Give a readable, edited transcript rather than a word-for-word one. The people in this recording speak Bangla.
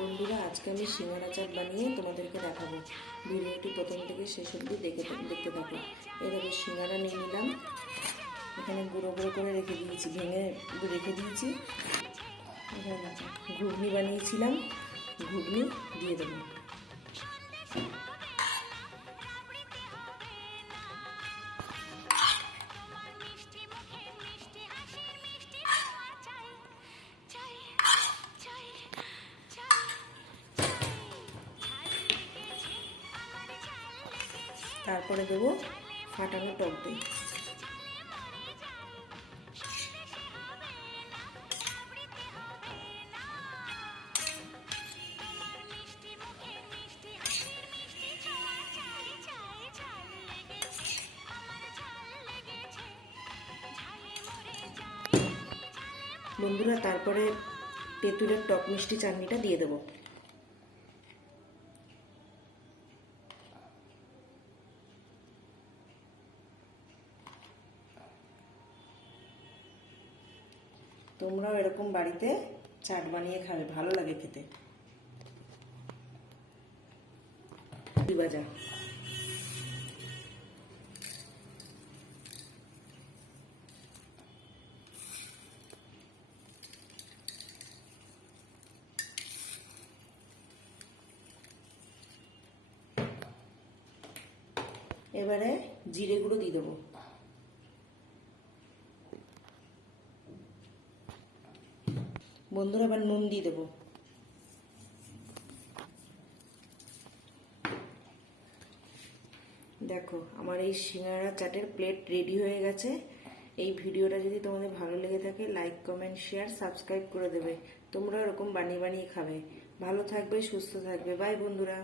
বন্ধুরা, আজকে আমি সিঙ্গারা চাট বানিয়ে তোমাদেরকে দেখাবো। ভিডিওটি প্রথম থেকে শেষ অবধি দেখতে থাকো। এই দেখো, সিঙ্গারা নিয়ে নিলাম, এখানে গুঁড়ো গুঁড়ো করে রেখে দিয়েছি, ভেঙে রেখে দিয়েছি। এখানে ঘুগনি বানিয়েছিলাম, ঘুগনি দিয়ে দেবো। তারপরে দেবো ফাটানো টক দই। বন্ধুরা, তারপরে তেঁতুলের টক মিষ্টি চাটনিটা দিয়ে দেবো। তোমরাও এরকম বাড়িতে চাট বানিয়ে খাবে, ভালো লাগে খেতে। ভাজা এবারে জিরে গুঁড়ো দিয়ে দেবো। বন্ধুরা, এবার নুন দিয়ে দেবো। দেখো, আমার এই সিঙ্গারা চাটের প্লেট রেডি হয়ে গেছে। এই ভিডিওটা যদি তোমাদের ভালো লেগে থাকে, লাইক, কমেন্ট, শেয়ার, সাবস্ক্রাইব করে দেবে। তোমরা এরকম বানিয়ে বানিয়ে খাবে। ভালো থাকবে, সুস্থ থাকবে। বাই বন্ধুরা।